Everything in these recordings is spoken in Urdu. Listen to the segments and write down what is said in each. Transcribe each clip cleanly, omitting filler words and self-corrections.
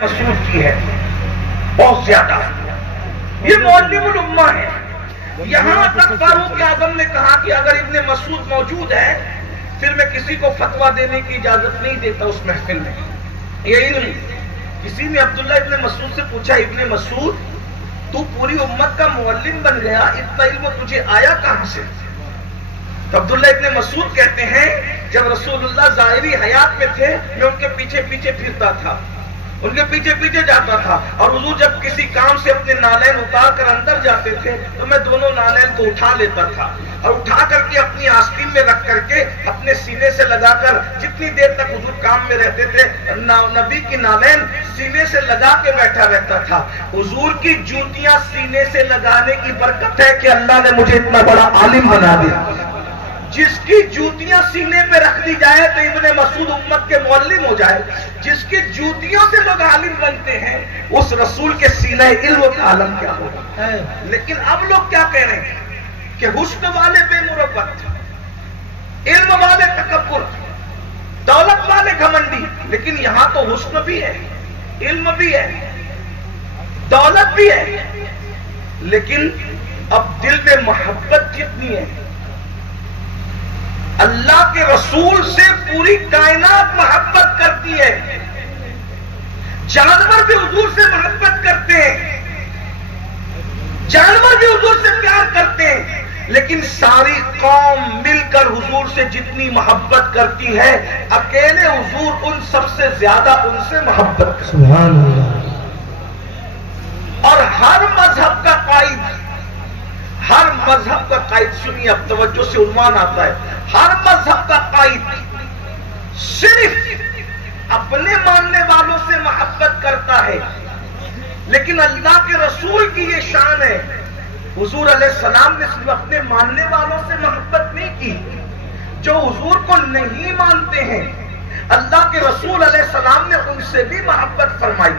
مسعود کی ہے بہت زیادہ. یہ معلم الامہ ہے. یہاں تک فاروق اعظم نے کہا کہ اگر ابن مسعود موجود ہے پھر میں کسی کو فتویٰ دینے کی اجازت نہیں دیتا اس محفل میں. یہ علم کسی نے عبداللہ ابن مسعود سے پوچھا، ابن مسعود تو پوری امت کا معلم بن گیا، اتنا علم تجھے آیا کہاں سے؟ تو عبداللہ ابن مسعود کہتے ہیں جب رسول اللہ ظاہری حیات میں تھے میں ان کے پیچھے پیچھے پھرتا تھا، ان کے پیچھے پیچھے جاتا تھا، اور حضور جب کسی کام سے اپنے نالین اتار کر اندر جاتے تھے تو میں دونوں نالین کو اٹھا لیتا تھا اور اٹھا کر کے اپنی آستین میں رکھ کر کے اپنے سینے سے لگا کر جتنی دیر تک حضور کام میں رہتے تھے نبی کی نالین سینے سے لگا کے بیٹھا رہتا تھا. حضور کی جوتیاں سینے سے لگانے کی برکت ہے کہ اللہ نے مجھے اتنا بڑا عالم بنا دیا. جس کی جوتیاں سینے پہ رکھ دی جائے تو ابن مسعود امت کے معلم ہو جائے. جس کی جوتیوں سے لوگ عالم بنتے ہیں اس رسول کے سینہ علم کا عالم کیا ہوگا. لیکن اب لوگ کیا کہہ رہے ہیں کہ حسن والے بے مروت، علم والے تکبر، دولت والے گھمنڈی. لیکن یہاں تو حسن بھی ہے، علم بھی ہے، دولت بھی ہے، لیکن اب دل میں محبت کتنی ہے؟ اللہ کے رسول سے پوری کائنات محبت کرتی ہے. جانور بھی حضور سے محبت کرتے ہیں، جانور بھی حضور سے پیار کرتے ہیں، لیکن ساری قوم مل کر حضور سے جتنی محبت کرتی ہے اکیلے حضور ان سب سے زیادہ ان سے محبت کرتے ہیں. سبحان اللہ. اور ہر مذہب کا قائد، ہر مذہب کا قائد، سنیے اب توجہ سے عنوان آتا ہے، ہر مذہب کا قائد صرف اپنے ماننے والوں سے محبت کرتا ہے، لیکن اللہ کے رسول کی یہ شان ہے حضور علیہ السلام نے صرف اپنے ماننے والوں سے محبت نہیں کی، جو حضور کو نہیں مانتے ہیں اللہ کے رسول علیہ السلام نے ان سے بھی محبت فرمائی،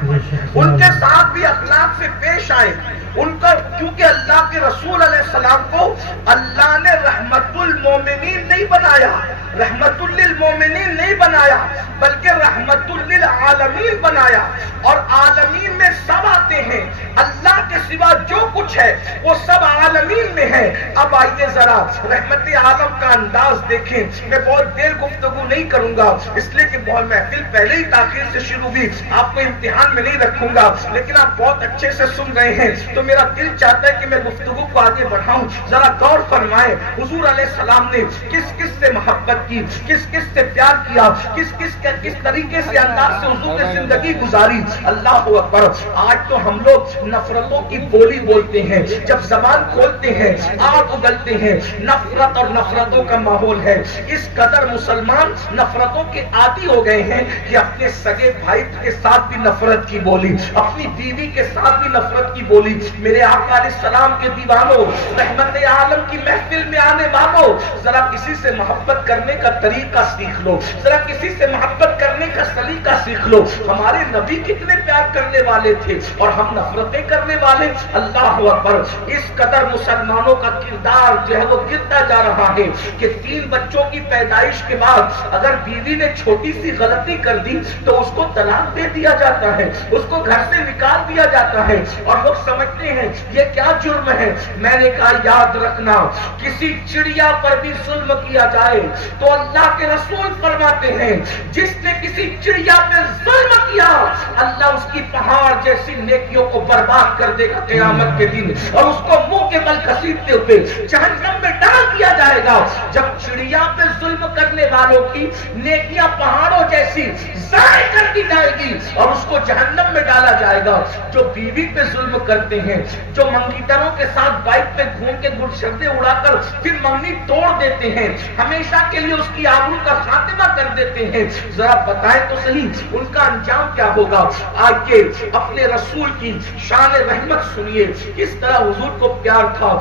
ان کے ساتھ بھی اخلاق سے پیش آئے ان کا، کیونکہ اللہ کے رسول علیہ السلام کو اللہ نے رحمت المومنین نہیں بنایا، رحمت للمومنین نہیں بنایا، بلکہ رحمت للعالمین بنایا. اور عالمین میں سب آتے ہیں، اللہ کے سوا جو کچھ ہے وہ سب عالمین میں ہے. اب آئیے ذرا رحمت عالم کا انداز دیکھیں. میں بہت دیر گفتگو نہیں کروں گا اس لیے کہ بہت محفل پہلے ہی تاخیر سے شروع ہوئی، آپ کو امتحان میں نہیں رکھوں گا، لیکن آپ بہت اچھے سے سن رہے ہیں تو میرا دل چاہتا ہے کہ میں گفتگو کو آگے بڑھاؤں. ذرا غور فرمائیں حضور علیہ السلام نے کس کس سے محبت کی، کس کس سے پیار کیا، کس طریقے سے انداز سے حضور نے زندگی گزاری. اللہ اکبر. آج تو ہم لوگ نفرتوں کی بولی بولتے ہیں، جب زبان کھولتے ہیں آگ اگلتے ہیں. نفرت اور نفرتوں کا ماحول ہے. اس قدر مسلمان نفرتوں کے عادی ہو گئے ہیں کہ اپنے سگے بھائی کے ساتھ بھی نفرت کی بولی، اپنی بیوی کے ساتھ بھی نفرت کی بولی. میرے آقا علیہ السلام کے دیوانوں، رحمت عالم کی محفل میں آنے والوں، ذرا کسی سے محبت کرنے کا طریقہ سیکھ لو، ذرا کسی سے محبت کرنے کا سلیقہ سیکھ لو. ہمارے نبی کتنے پیار کرنے والے تھے اور ہم نفرتیں کرنے والے. اللہ اکبر. اس قدر مسلمانوں کا کردار جو ہے وہ گرتا جا رہا ہے کہ 3 بچوں کی پیدائش کے بعد اگر بیوی نے چھوٹی سی غلطی کر دی تو اس کو طلاق دے دیا جاتا ہے، اس کو گھر سے نکال دیا جاتا ہے. اور لوگ سمجھتے ہیں یہ کیا جرم ہے. میں نے کہا یاد رکھنا کسی چڑیا پر بھی ظلم کیا جائے تو اللہ کے رسول فرماتے ہیں جس نے کسی چڑیا پہ ظلم کیا اللہ اس کی پہاڑ جیسی نیکیوں کو برباد کر دے گا قیامت کے دن، اور اس کو منہ کے بل گھسیٹتے ہوئے جہنم میں ڈال دیا جائے گا. جب چڑیا پہ ظلم کرنے والوں کی نیکیاں پہاڑوں جیسی ضائع کر دی جائے گی اور اس کو جہنم میں ڈالا جائے گا. جو بیوی پہ ظلم کرتے ہیں، جو منگیتروں کے ساتھ بائک پہ گھوم کے گلشردے اڑا کر پھر منگنی توڑ دیتے ہیں، ہمیشہ کے لیے اس کی آبرو کا خاتمہ کر دیتے ہیں، ذرا بتائیں تو صحیح ان کا انجام کیا ہوگا. آج کے اپنے رسول کی شان رحمت سنیے، کس طرح حضور کو پیار تھا.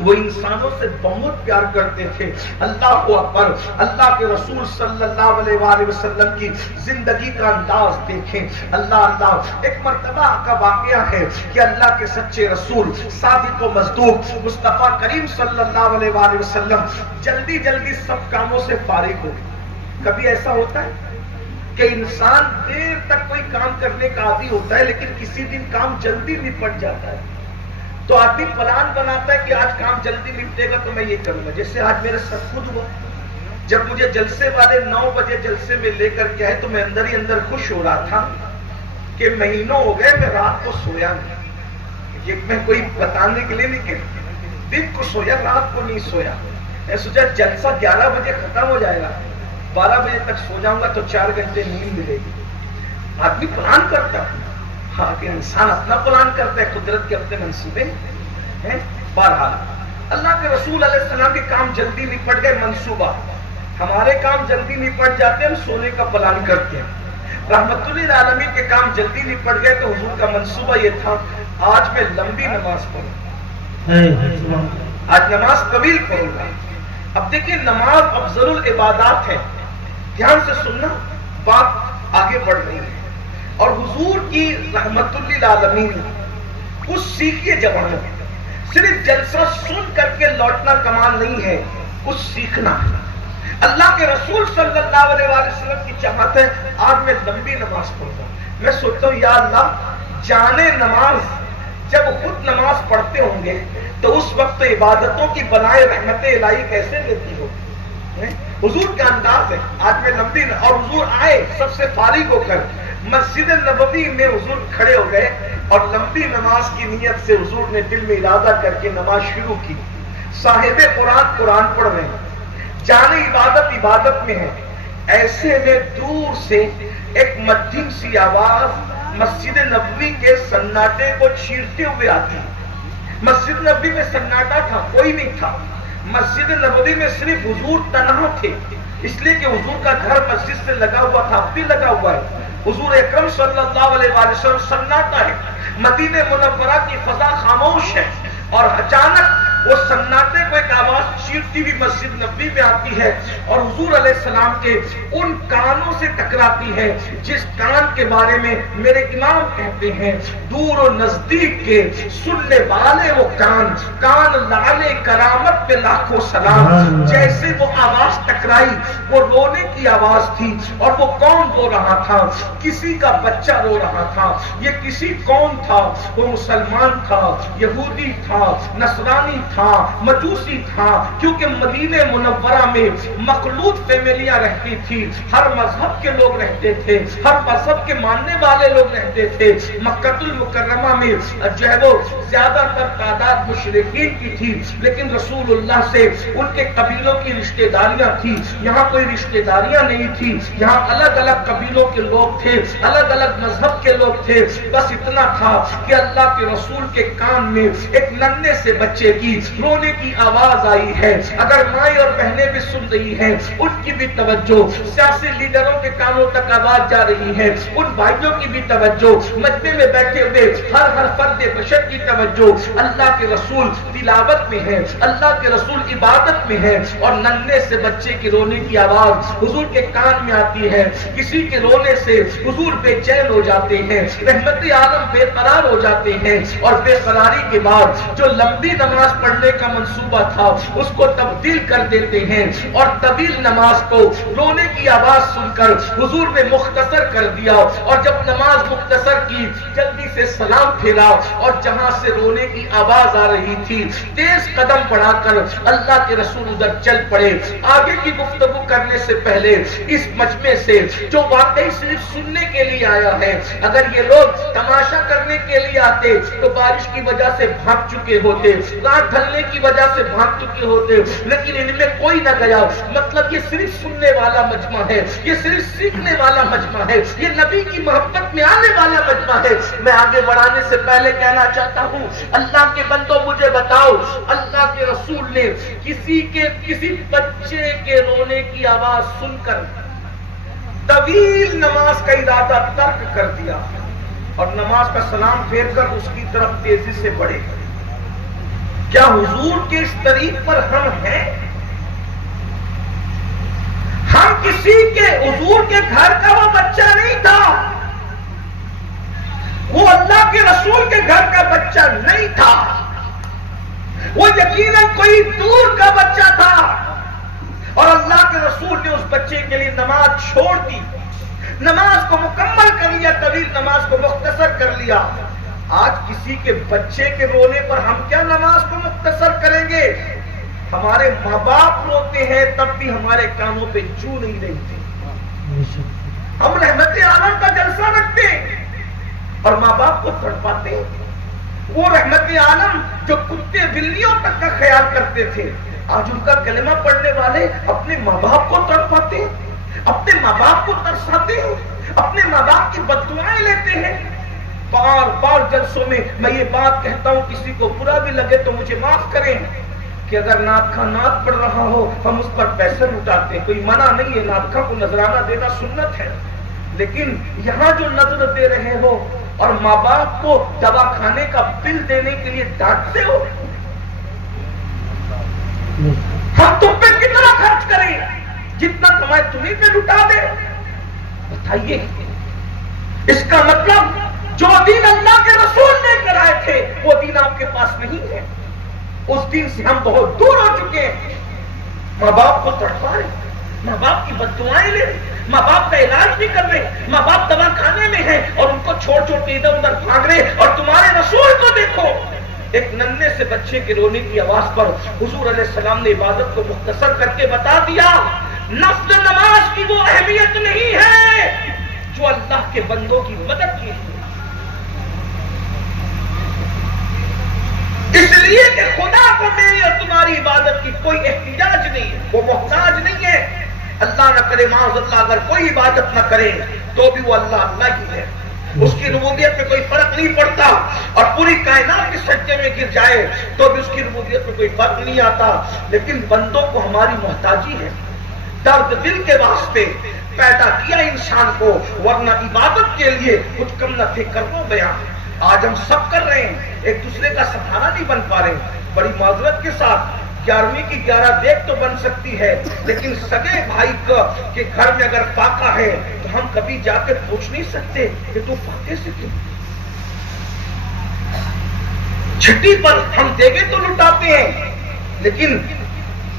وہ انسانوں سے بہت پیار کرتے تھے. اللہ اکبر. اللہ کے رسول صلی اللہ علیہ وآلہ وسلم کی زندگی کا انداز دیکھیں. اللہ. ایک مرتبہ کا واقعہ ہے کہ اللہ کے سچے رسول صادق و مصدوق مصطفیٰ کریم صلی اللہ علیہ وآلہ وسلم جلدی جلدی سب کاموں سے فارغ ہو. کبھی ایسا ہوتا ہے کہ انسان دیر تک کوئی کام کرنے کا عادی ہوتا ہے لیکن کسی دن کام جلدی نپٹ جاتا ہے تو آدمی پلان بناتا ہے کہ آج کام جلدی نپٹے گا تو میں یہ کروں گا. جیسے آج میرے ساتھ خود ہوا, جب مجھے جلسے والے 9 بجے جلسے میں لے کر کے آئے تو میں اندر ہی اندر خوش ہو رہا تھا کہ مہینوں ہو گئے میں رات کو سویا نہیں. یہ میں کوئی بتانے کے لیے نہیں کہ دن کو سویا رات کو نہیں سویا. میں سوچا جلسہ 11 بجے ختم ہو جائے گا, 12 بجے تک سو جاؤں گا تو 4 گھنٹے نیند ملے گی. آدمی پلان کرتا ہے, ہاں کہ انسان اپنا پلان کرتا ہے, قدرت کے اپنے منصوبے ہیں. بہرحال اللہ کے رسول علیہ السلام کے کام جلدی نپٹ گئے, منصوبہ. ہمارے کام جلدی نپٹ جاتے ہیں, ہم سونے کا پلان کرتے ہیں. رحمت للعالمین کے کام جلدی نپٹ گئے تو حضور کا منصوبہ یہ تھا آج میں لمبی نماز پڑھوں, آج نماز طویل پڑھوں گا. اب دیکھیں نماز افضل العبادات ہے, دھیان سے سننا, بات آگے بڑھ رہی ہے. اور حضور کی رحمت للعالمین کچھ سیکھیے جوانوں, صرف جلسہ سن کر کے لوٹنا کمال نہیں ہے, کچھ سیکھنا. اللہ کے رسول صلی اللہ علیہ وسلم کی چاہت ہے آج میں لمبی نماز پڑھتا ہوں. میں سوچتا ہوں یا اللہ جانے نماز جب خود نماز پڑھتے ہوں گے تو اس وقت عبادتوں کی بنائے رحمت الہی کیسے لیتی ہو. حضور کا انداز ہے آج میں لمبی, اور حضور آئے سب سے فارغ ہو کر مسجد نبوی میں حضور کھڑے ہو گئے اور لمبی نماز کی نیت سے حضور نے دل میں ارادہ کر کے نماز شروع کی. صاحب قرآن قرآن پڑھ رہے ہیں, جانے عبادت عبادت میں ہے. ایسے میں دور سے ایک مدھم سی آواز مسجد نبوی کے سناٹے کو چیرتے ہوئے آتی. مسجد نبوی میں سناٹا تھا, کوئی نہیں تھا. مسجد نبوی میں صرف حضور تنہا تھے, اس لیے کہ حضور کا گھر مسجد سے لگا ہوا تھا, اب بھی لگا ہوا ہے. حضور اکرم صلی اللہ علیہ وسلم سناٹا ہے, مدینہ منورہ کی فضا خاموش ہے, اور اچانک وہ سناٹے کو ایک آواز چیرتی ہوئی مسجد نبوی میں آتی ہے اور حضور علیہ السلام کے ان کانوں سے ٹکراتی ہے جس کان کے بارے میں میرے امام کہتے ہیں دور و نزدیک کے سننے والے وہ کان, کان لالے کرامت پہ لاکھوں سلام. جیسے وہ آواز ٹکرائی وہ رونے کی آواز تھی, اور وہ کون رو رہا تھا, کسی کا بچہ رو رہا تھا. یہ کسی کون تھا, وہ مسلمان تھا, یہودی تھا, نصرانی تھا, مجوسی تھا, کیونکہ مدینہ منورہ میں مخلوط فیملیاں رہتی تھی, ہر مذہب کے لوگ رہتے تھے, ہر مذہب کے ماننے والے لوگ رہتے تھے. مکہ المکرمہ میں جو ہے وہ زیادہ تر تعداد مشرکین کی تھی, لیکن رسول اللہ سے ان کے قبیلوں کی رشتہ داریاں تھی. یہاں کوئی رشتہ داریاں نہیں تھی, یہاں الگ الگ قبیلوں کے لوگ تھے, الگ الگ مذہب کے لوگ تھے. بس اتنا تھا کہ اللہ کے رسول کے کان میں ایک ننھے سے بچے کی رونے کی آواز آئی ہے. اگر مائیں اور بہنیں بھی سن رہی ہیں ان کی بھی توجہ, سیاسی لیڈروں کے کانوں تک آواز جا رہی ہے, ان بھائیوں کی بھی توجہ, مجمع میں بیٹھے ہوئے ہر فرد بشر کی توجہ. اللہ کے رسول تلاوت میں ہے, اللہ کے رسول عبادت میں ہے, اور ننھے سے بچے کی رونے کی آواز حضور کے کان میں آتی ہے. کسی کے رونے سے حضور بے چین ہو جاتے ہیں, رحمت عالم بے قرار ہو جاتے ہیں, اور بے قراری کے بعد جو لمبی نماز پڑھنے کا منصوبہ تھا اس کو تبدیل کر دیتے ہیں, اور طویل نماز کو رونے کی آواز سن کر حضور نے مختصر کر دیا. اور جب نماز مختصر کی جلدی سے سلام پھیرا, اور جہاں سے رونے کی آواز آ رہی تھی تیز قدم بڑھا کر اللہ کے رسول ادھر چل پڑے. آگے کی گفتگو کرنے سے پہلے اس مجمع سے جو واقعی صرف سننے کے لیے آیا ہے, اگر یہ لوگ تماشا کرنے کے لیے آتے تو بارش کی وجہ سے بھاگ چکے ہوتے, رات ڈھلنے کی وجہ سے بھاگ چکے ہوتے, لیکن ان میں کوئی نہ گیا. مطلب یہ صرف سننے والا مجمع ہے, یہ صرف سیکھنے والا مجمع ہے, یہ نبی کی محبت میں آنے والا مجمع ہے. میں آگے بڑھانے سے پہلے کہنا چاہتا ہوں, اللہ کے بندوں مجھے بتاؤ, اللہ کے رسول نے کسی بچے کے رونے کی آواز سن کر طویل نماز کا ارادہ ترک کر دیا اور نماز کا سلام پھیر کر اس کی طرف تیزی سے بڑھے. کیا حضور کے اس طریق پر ہم ہیں؟ ہم کسی کے حضور کے گھر کا وہ بچہ نہیں تھا, وہ اللہ کے رسول کے گھر کا بچہ نہیں تھا, وہ یقیناً کوئی دور کا بچہ تھا, اور اللہ کے رسول نے اس بچے کے لیے نماز چھوڑ دی. نماز کو مکمل کر لیا، طویل نماز کو مختصر کر لیا۔ آج کسی کے بچے کے رونے پر ہم کیا نماز کو مختصر کریں گے؟ ہمارے ماں باپ روتے ہیں تب بھی ہمارے کانوں پہ جو نہیں رہتے۔ ہم رحمت عالم کا جلسہ رکھتے ہیں اور ماں باپ کو تڑپاتے ہیں۔ وہ رحمت عالم جو کتے بلیوں تک کا خیال کرتے تھے، آج ان کا کلمہ پڑھنے والے اپنے ماں باپ کو تڑپاتے ہیں، اپنے ماں باپ کو ترساتے ہیں، اپنے ماں باپ کی بددعائیں لیتے ہیں۔ بار بار جلسوں میں میں یہ بات کہتا ہوں، کسی کو برا بھی لگے تو مجھے معاف کریں، کہ اگر نعت خواں نعت پڑھ رہا ہو ہم اس پر پیسے لٹاتے ہیں، کوئی منع نہیں ہے، نعت خواں کو نذرانہ دینا سنت ہے، لیکن یہاں جو نذر دے رہے ہو اور ماں باپ کو دوا کھانے کا بل دینے کے لیے ڈانٹتے ہو، ہم تم پہ کتنا خرچ کریں؟ جتنا کمائے تمہیں پہ لٹا دے؟ بتائیے، اس کا مطلب جو دین اللہ کے رسول لے کر آئے تھے وہ دین آپ کے پاس نہیں ہے، اس دین سے ہم بہت دور ہو چکے ہیں۔ ماں باپ کو تڑپا رہے، ماں باپ کی بددعائیں لے رہے، ماں باپ کا علاج نہیں کر رہے، ماں باپ دوا کھانے میں ہیں اور ان کو چھوڑ چھوڑ کے ادھر ادھر بھاگ رہے، اور تمہارے رسول کو دیکھو، ایک ننھے سے بچے کے رونے کی آواز پر حضور علیہ السلام نے عبادت کو مختصر کر کے بتا دیا، نفل نماز کی وہ اہمیت نہیں ہے جو اللہ کے بندوں کی مدد کی ہے۔ اس لیے کہ خدا کو میری اور تمہاری عبادت کی کوئی احتیاج نہیں ہے، وہ محتاج نہیں ہے۔ اللہ نہ کرے معاذ اللہ اگر کوئی عبادت نہ کرے تو بھی وہ اللہ ہی ہے، اس کی ربوبیت میں کوئی فرق نہیں پڑتا، اور پوری کائنات کے سجدے میں گر جائے تو بھی اس کی ربوبیت میں کوئی فرق نہیں آتا، لیکن بندوں کو ہماری محتاجی ہے۔ درد دل کے واسطے پیدا کیا انسان کو، ورنہ عبادت کے لیے کچھ کم نہ تھے کرو بیان۔ آج ہم سب کر رہے ہیں، ایک دوسرے کا سہارا نہیں بن پا رہے، بڑی معذرت کے ساتھ 11ویں کی 11 دیکھ تو بن سکتی ہے، لیکن سگے بھائی کے گھر میں اگر فاقہ ہے تو ہم کبھی جا کے پوچھ نہیں سکتے کہ تو فاقے سے کیوں؟ چھٹی پر ہم دیگے تو لٹاتے ہیں، لیکن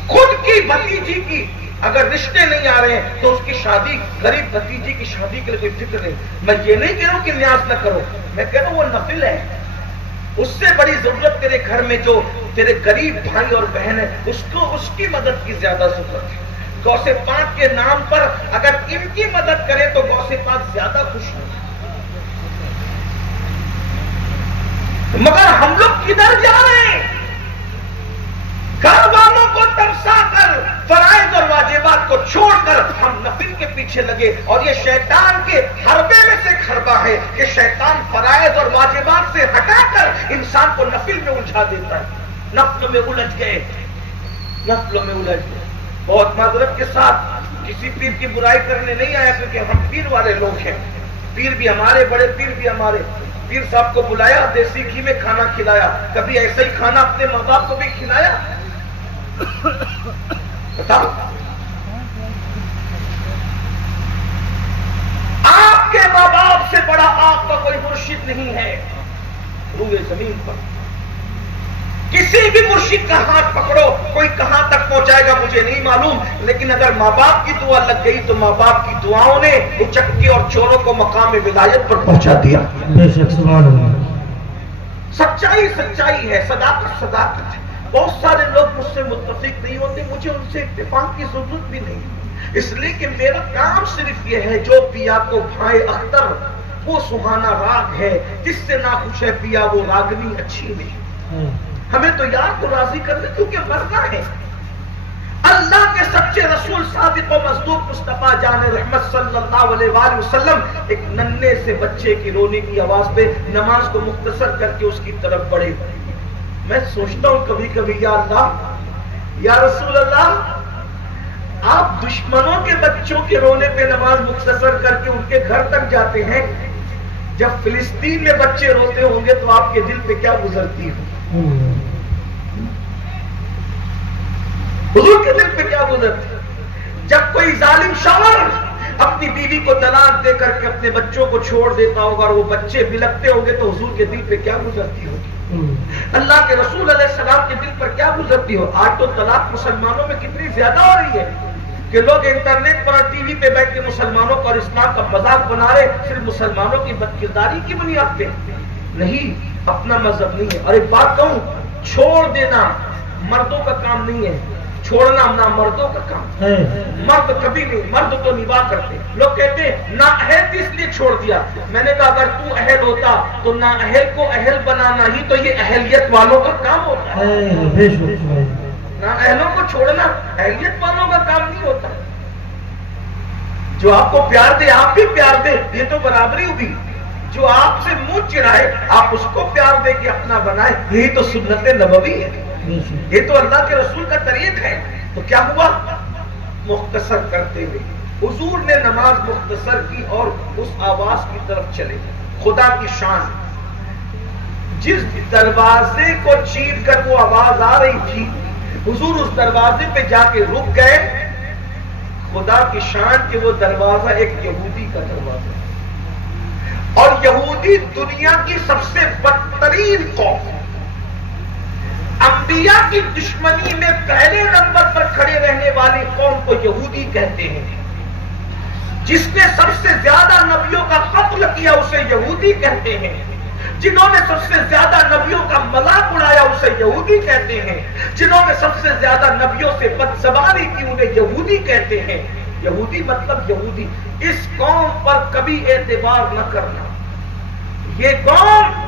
خود کی بھتیجی کی اگر رشتے نہیں آ رہے ہیں تو اس کی شادی، غریب بھتیجی کی شادی کے لیے کوئی فکر نہیں۔ میں یہ نہیں کہہ رہا ہوں کہ نیاز نہ کرو، میں کہہ رہا ہوں وہ نفل ہے، اس سے بڑی ضرورت تیرے گھر میں جو تیرے غریب بھائی اور بہن ہے اس کو، اس کی مدد کی زیادہ ضرورت ہے۔ غوث پاک کے نام پر اگر ان کی مدد کرے تو غوث پاک زیادہ خوش ہوں، مگر ہم لوگ کدھر جا رہے ہیں؟ گھر والوں کو ترسا کر، فرائض اور واجبات کو چھوڑ کر ہم نفل کے پیچھے لگے، اور یہ شیطان کے حربے میں سے ایک حربہ ہے کہ شیطان فرائض اور واجبات سے ہٹا کر انسان کو نفل میں الجھا دیتا ہے۔ نفل میں الجھ گئے، نفلوں میں الجھ گئے۔ بہت معذرت کے ساتھ کسی پیر کی برائی کرنے نہیں آیا، کیونکہ ہم پیر والے لوگ ہیں، پیر بھی ہمارے، بڑے پیر بھی ہمارے۔ پیر صاحب کو بلایا، دیسی گھی میں کھانا کھلایا، کبھی ایسا ہی کھانا اپنے ماں باپ کو بھی کھلایا؟ بتاؤ، آپ کے ماں باپ سے بڑا آپ کا کوئی مرشد نہیں ہے روئے زمین پر۔ کسی بھی مرشد کا ہاتھ پکڑو، کوئی کہاں تک پہنچائے گا مجھے نہیں معلوم، لیکن اگر ماں باپ کی دعا لگ گئی تو ماں باپ کی دعاؤں نے اچکے اور چوروں کو مقام ولایت پر پہنچا دیا۔ سچائی سچائی ہے، صداقت صداقت ہے۔ بہت سارے لوگ مجھ سے متفق نہیں ہوتے، مجھے ان سے اتفاق کی ضرورت بھی نہیں، اس لیے کہ میرا کام صرف یہ ہے جو پیا کو بھائے اختر وہ سہانا راگ ہے، جس سے نہ خوش ہے پیا وہ راگنی اچھی نہیں۔ ہمیں تو یار کو راضی کرنے کیونکہ مرنا ہے۔ اللہ کے سچے رسول صادق و مصدوق مصطفیٰ جان رحمت صلی اللہ علیہ وآلہ وسلم ایک ننھے سے بچے کی رونے کی آواز پہ نماز کو مختصر کر کے اس کی طرف بڑھے۔ میں سوچتا ہوں کبھی کبھی، یا اللہ، یا رسول اللہ، آپ دشمنوں کے بچوں کے رونے پہ نماز مختصر کر کے ان کے گھر تک جاتے ہیں، جب فلسطین میں بچے روتے ہوں گے تو آپ کے دل پہ کیا گزرتی ہو؟ حضور کے دل پہ کیا گزرتی ہے؟ جب کوئی ظالم شوہر اپنی بیوی کو طلاق دے کر کے اپنے بچوں کو چھوڑ دیتا ہوگا اور وہ بچے بلکتے ہوں گے تو حضور کے دل پہ کیا گزرتی ہوگی؟ اللہ کے رسول علیہ السلام کے دل پر کیا گزرتی ہو؟ آج تو طلاق مسلمانوں میں کتنی زیادہ ہو رہی ہے کہ لوگ انٹرنیٹ پر اور ٹی وی پہ بیٹھ کے مسلمانوں کو اور اسلام کا مذاق بنا رہے صرف مسلمانوں کی بدکرداری کی بنیاد پہ. نہیں، اپنا مذہب نہیں ہے. اور ایک بات کہوں، چھوڑ دینا مردوں کا کام نہیں ہے، چھوڑنا نہ مردوں کا کام. مرد کبھی نہیں، مرد تو نباہ کرتے. لوگ کہتے ہیں نا اہل اس لیے چھوڑ دیا. میں نے کہا اگر تو اہل ہوتا تو نا اہل کو اہل بنانا ہی تو یہ اہلیت والوں کا کام ہوتا ہے. نا اہلوں کو چھوڑنا اہلیت والوں کا کام نہیں ہوتا. جو آپ کو پیار دے آپ بھی پیار دے، یہ تو برابری ہوگی. جو آپ سے منہ چڑھائے آپ اس کو پیار دے کے اپنا بنائے، یہی تو سنت نبوی ہے، یہ تو اللہ کے رسول کا طریق ہے. تو کیا ہوا؟ مختصر کرتے ہوئے حضور نے نماز مختصر کی اور اس آواز کی طرف چلے. خدا کی شان، جس دروازے کو چیر کر وہ آواز آ رہی تھی حضور اس دروازے پہ جا کے رک گئے. خدا کی شان کہ وہ دروازہ ایک یہودی کا دروازہ، اور یہودی دنیا کی سب سے بدترین قوم، انبیاء کی دشمنی میں پہلے نمبر پر کھڑے رہنے والی قوم کو یہودی کہتے ہیں. جس نے سب سے زیادہ نبیوں کا قتل کیا اسے یہودی کہتے ہیں. جنہوں نے سب سے زیادہ نبیوں کا مذاق اڑایا اسے یہودی کہتے ہیں. جنہوں نے سب سے زیادہ نبیوں سے بدزبانی کی انہیں یہودی کہتے ہیں. یہودی مطلب یہودی. اس قوم پر کبھی اعتبار نہ کرنا. یہ قوم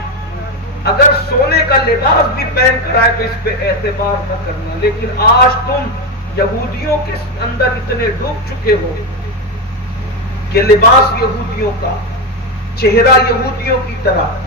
اگر سونے کا لباس بھی پہن کر آئے تو اس پہ اعتبار نہ کرنا. لیکن آج تم یہودیوں کے اندر اتنے ڈوب چکے ہو کہ لباس یہودیوں کا، چہرہ یہودیوں کی طرح،